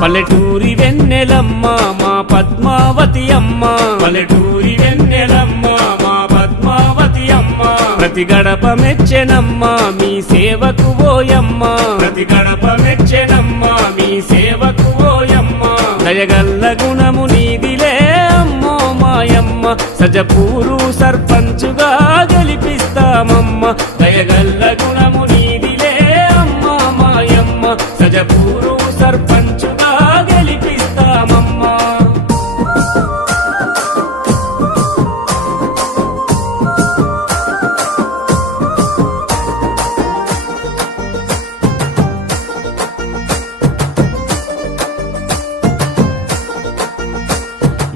పల్లెటూరి వెన్నెలమ్మ మా పద్మావతి అమ్మ, పల్లెటూరి వెన్నెలమ్మ మా పద్మావతి అమ్మ. ప్రతి గడప మెచ్చెనమ్మ మీ సేవకు ఓయమ్మ, ప్రతి గడప మెచ్చెనమ్మ మీ సేవకు ఓయమ్మ. దయగల్ల గుణము నీదిలే అమ్మో మాయమ్మ, సజపూరు సర్పంచుగా గెలిపిస్తామమ్మ. దయగల్ల గుణము నీదిలే అమ్మ మాయమ్మ, సజపూరు సర్పంచుగా గెలిపిస్తామమ్మ.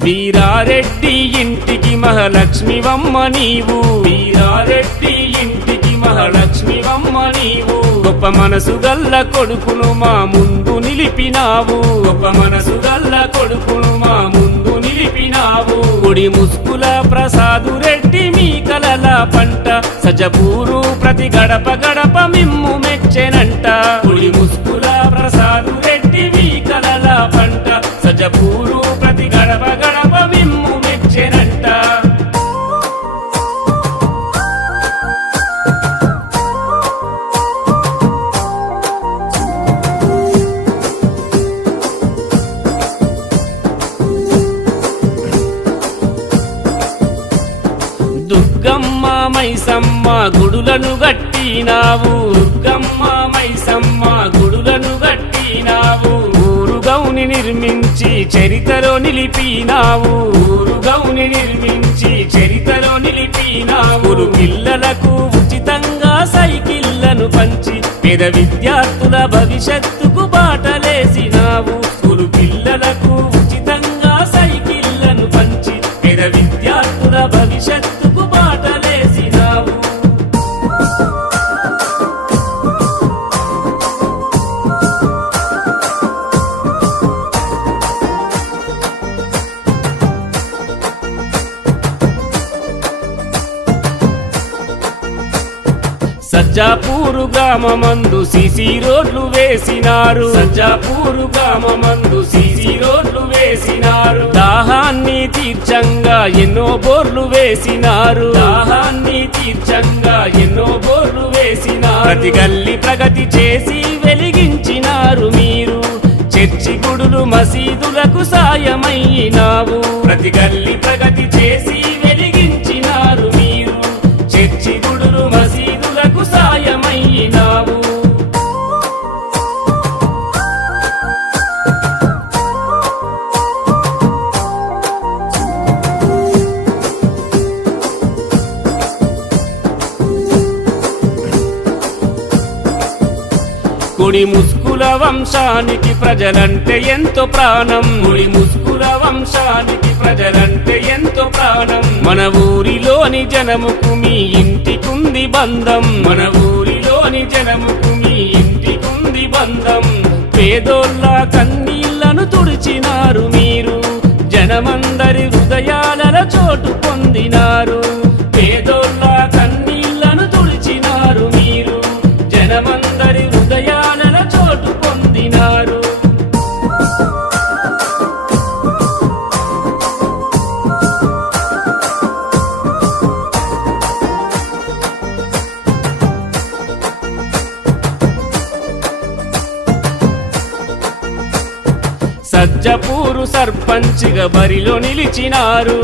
వీరారెడ్డి ఇంటికి మహాలక్ష్మివమ్మ నీవు, వీరారెడ్డి ఇంటికి మహాలక్ష్మివమ్మ నీవు. గొప్ప మనసు గల్ల కొడుకును మా ముందు నిలిపినావు, గొప్ప మనసు గల్ల కొడుకును మా ముందు నిలిపినావు. గుడి ముస్కుల ప్రసాదు రెడ్డి మీ కలల పంట, సజపూరు ప్రతి గడప గడప మిమ్ము మెచ్చెనంట. గుడి ముస్కుల ప్రసాదు రెడ్డి మీ కలల పంట, సజపూరు ప్రతి గడప గడప మిమ్ము మెచ్చెనంట. దుర్గమ్మ మైసమ్మ గుడులను గట్టినావు, దుర్గమ్మ మైసమ్మ గుడులను గట్టినావు. ఊరు గౌని నిర్మించి చరితలో నిలిపినావు, ఊరు గౌని నిర్మించి చరితలో నిలిపినావు. పిల్లలకు ఉచితంగా సైకిళ్లను పంచి పేద విద్యార్థుల భవిష్యత్తుకు బాటలేసినావు. స్కూలు పిల్లలకు ఉచితంగా సైకిళ్లను పంచి పేద విద్యార్థుల భవిష్యత్తుకు బాటలేసినావు. సజ్జాపూరు గ్రామమందు సిసి రోడ్లు వేసినారు, సజ్జాపూరు గ్రామమందు సిసి రోడ్లు వేసినారు. దాహాన్ని తీర్చంగా ఎన్నో బోర్లు వేసినారు, దాహాన్ని తీర్చంగా ఎన్నో బోర్లు వేసినారు. ప్రతి గల్లి ప్రగతి చేసి వెలిగించినారు మీరు, చర్చి గుడులు మసీదులకు సాయమైనావు. ప్రతి గల్లి ప్రగతి చేసి వెలిగించినారు మీరు, చర్చి గుడులు మసీదులకు సాయమైనావు. కుడి ముస్కుల వంశానికి ప్రజలంటే ఎంతో ప్రాణం, కుడి ముస్కుల వంశానికి ప్రజలంటే ఎంతో ప్రాణం. మన ఊరిలోని జనముకు మీ ఇంటికుంది బంధం, మన ఊరిలోని జనముకు మీ ఇంటికుంది బంధం. పేదోళ్ళ కన్నీళ్లను తుడిచినారు మీరు, జనమందరి హృదయాలలో చోటు పొందినారు. పేదోళ్ళ కన్నీళ్లను తుడిచినారు మీరు, జనమందరి హృదయాలలో చోటు పొందినారు. సజ్జపూరు సర్పంచ్గా బరిలో నిలిచినారు,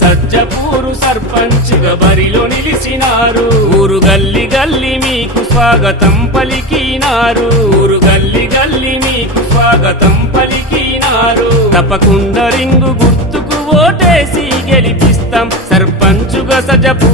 సజ్జపూరు సర్పంచ్గా బరిలో నిలిచినారు. ఊరు గల్లి గల్లి మీకు స్వాగతం పలికినారు, ఊరు గల్లి గల్లి మీకు స్వాగతం పలికినారు. తప్పకుండా రింగు గుర్తుకు ఓటేసి గెలిపిస్తాం, సర్పంచుగా సజపూరు